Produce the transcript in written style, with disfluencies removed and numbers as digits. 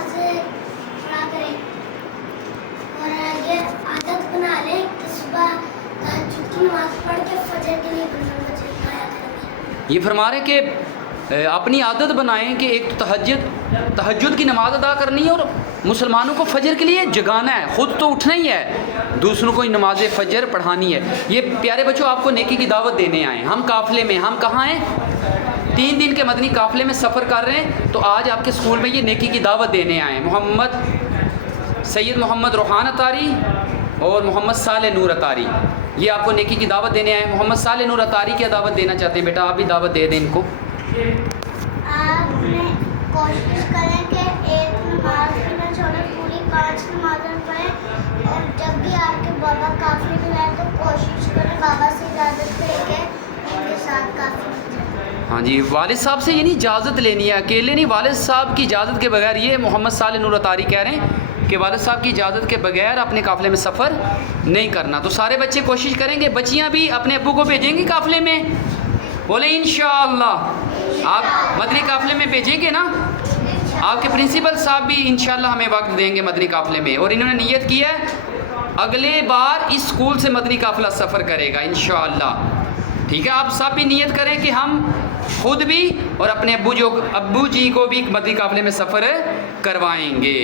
نمازیں پڑھا کریں اور یہ عادت بنا لیں کہ صبح تہجد کی نماز پڑھ کے فجر کے لیے بچے کھایا کریں. یہ فرما رہے کہ اپنی عادت بنائیں کہ ایک تو تہجد کی نماز ادا کرنی ہے اور مسلمانوں کو فجر کے لیے جگانا ہے. خود تو اٹھنا ہی ہے, دوسروں کو نماز فجر پڑھانی ہے. یہ پیارے بچوں آپ کو نیکی کی دعوت دینے آئے ہیں. ہم قافلے میں, ہم کہاں ہیں؟ 3 دن کے مدنی قافلے میں سفر کر رہے ہیں. تو آج آپ کے اسکول میں یہ نیکی کی دعوت دینے آئے ہیں. سید محمد روحان اتاری اور محمد صالح نور اتاری, یہ آپ کو نیکی کی دعوت دینے آئے ہیں. محمد صالح نور اتاری کیا دعوت دینا چاہتے ہیں؟ بیٹا آپ بھی دعوت دے دیں ان کو. آپ نے کوشش کریں کہ ایک نماز بھی نہ چھوڑیں, پوری 5 نمازیں پڑھیں. اور جب بھی آپ کے بابا قافلے میں جائیں تو کوشش کریں بابا سے اجازت لے کے ان کے ساتھ قافلے میں جائیں. ہاں جی, والد صاحب سے یعنی اجازت لینی ہے, اکیلے نہیں, والد صاحب کی اجازت کے بغیر. یہ محمد صالح نور اتاری کہہ رہے ہیں کہ والد صاحب کی اجازت کے بغیر اپنے قافلے میں سفر نہیں کرنا. تو سارے بچے کوشش کریں گے. بچیاں بھی اپنے ابو کو بھیجیں گی قافلے میں؟ بولے انشاءاللہ. آپ مدنی قافلے میں بھیجیں گے نا؟ آپ کے پرنسپل صاحب بھی انشاءاللہ ہمیں وقت دیں گے مدنی قافلے میں, اور انہوں نے نیت کی ہے اگلے بار اس اسکول سے مدنی قافلہ سفر کرے گا انشاءاللہ. ٹھیک ہے, آپ سب بھی نیت کریں کہ ہم خود بھی اور اپنے ابو جی کو بھی مدنی قافلے میں سفر کروائیں گے.